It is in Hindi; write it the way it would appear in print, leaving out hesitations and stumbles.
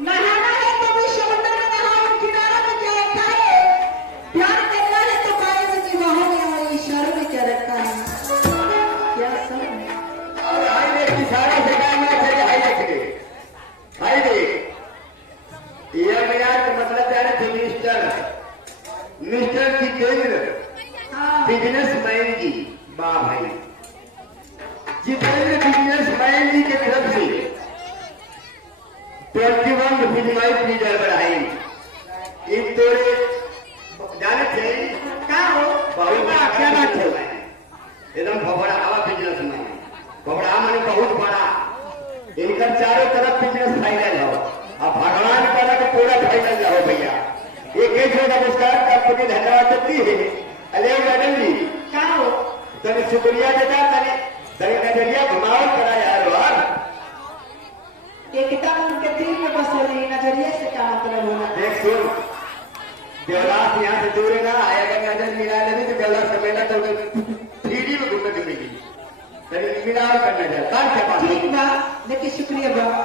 नहाना है तो भी समुद्र में नहाओ, किनारा में क्या रखा है? प्यार करना है तो पाए में निभाओ में, और इशारों में क्या रखा है? क्या सब और हाई देख इशारा से काम ना चले, हाई देख ले, हाई देख। ये मेरा मतलब जाने थे मिस्टर जितेंद्र, बिजनेसमैन जी, वाह भाई, जितेंद्र बिजनेसमैन जी की तरफ से 21 फिल्माई लीडर बढ़ाई। इन तोरे जाने थे क्या हो? बहुत क्या बात है, एकदम भबड़ा हवा बिजनेसमैन, भबड़ा माने बहुत बड़ा, इनका चारों तरफ बिजनेस फाइनल हो, अब भगवान का तो पूरा फाइनल हो भैया। एक ऐसे नमस्कार कंपनी धन्यवाद देती है। अले मैडम जी क्या हो? तने शुक्रिया देता, तने नजरिया घुमाओ करा यार यार। एकदम उनके दिल में बसे रही, नजरिए से क्या मतलब होना? देख सुन, देवदास यहाँ से दूर है ना, आएगा नजर मिला नहीं तो देवदास का मेला तो थ्री में घूमने को मिली, तने मिलाओ कर नजर, कान के पास ठीक बा, लेकिन शुक्रिया बा।